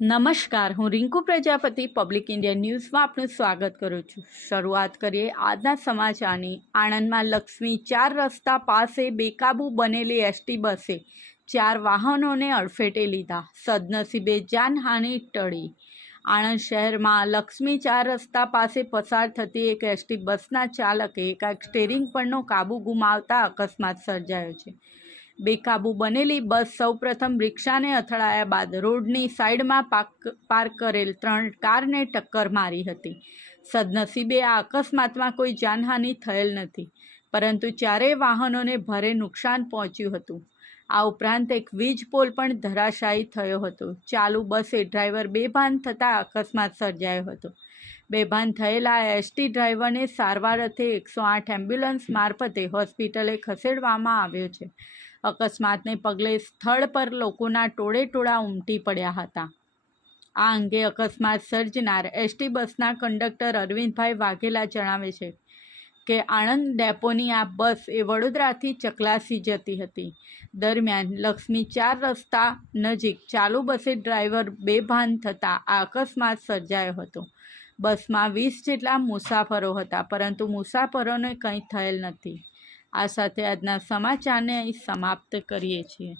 નમસ્કાર, હું Rinku Prajapati public India ન્યૂઝમાં આપનું સ્વાગત કરું છું। શરૂઆત કરીએ આજના સમાચારની। આણંદમાં લક્ષ્મી 4 રસ્તા પાસે બેકાબૂ બનેલી એસટી બસે 4 વાહનોને અડફેટે લીધા, સદનસીબે જાનહાનિ ટળી। આણંદ શહેરમાં લક્ષ્મી 4 રસ્તા પાસે પસાર થતી એક એસટી બસના ચાલકે એકાએક સ્ટીયરિંગ પરનો કાબુ ગુમાવતા અકસ્માત સર્જાયો છે। બેકાબૂ બનેલી બસ સૌપ્રથમ રિક્ષાને અથડાયા બાદ રોડની સાઈડમાં પાર્ક કરેલ 3 કારને ટક્કર મારી હતી। સદનસીબે આ અકસ્માતમાં કોઈ જાનહાનિ થયેલ નથી, પરંતુ 4 વાહનોને ભારે નુકસાન પહોંચ્યું હતું। આ ઉપરાંત એક વીજ પોલ પણ ધરાશાયી થયો હતો। ચાલુ બસે ડ્રાઈવર બેભાન થતાં અકસ્માત સર્જાયો હતો। બેભાન થયેલા એસટી ડ્રાઈવરને સારવાર અર્થે 108 એમ્બ્યુલન્સ મારફતે હોસ્પિટલે ખસેડવામાં આવ્યો છે। અકસ્માતને પગલે સ્થળ પર લોકોના ટોળેટોળા ઉમટી પડ્યા હતા। આ અંગે અકસ્માત સર્જનાર એસટી બસના કંડક્ટર અરવિંદભાઈ વાઘેલા જણાવે છે કે આણંદ ડેપોની આ બસ વડોદરાથી ચકલાસી જતી હતી। દરમિયાન લક્ષ્મી 4 રસ્તા નજીક ચાલુ બસે ડ્રાઈવર બેભાન થતાં આ અકસ્માત સર્જાયો હતો। બસમાં 20 જેટલા મુસાફરો હતા, પરંતુ મુસાફરોને કંઈ થયેલ નથી। આ સાથે આજના સમાચારને અહીં સમાપ્ત કરીએ છીએ।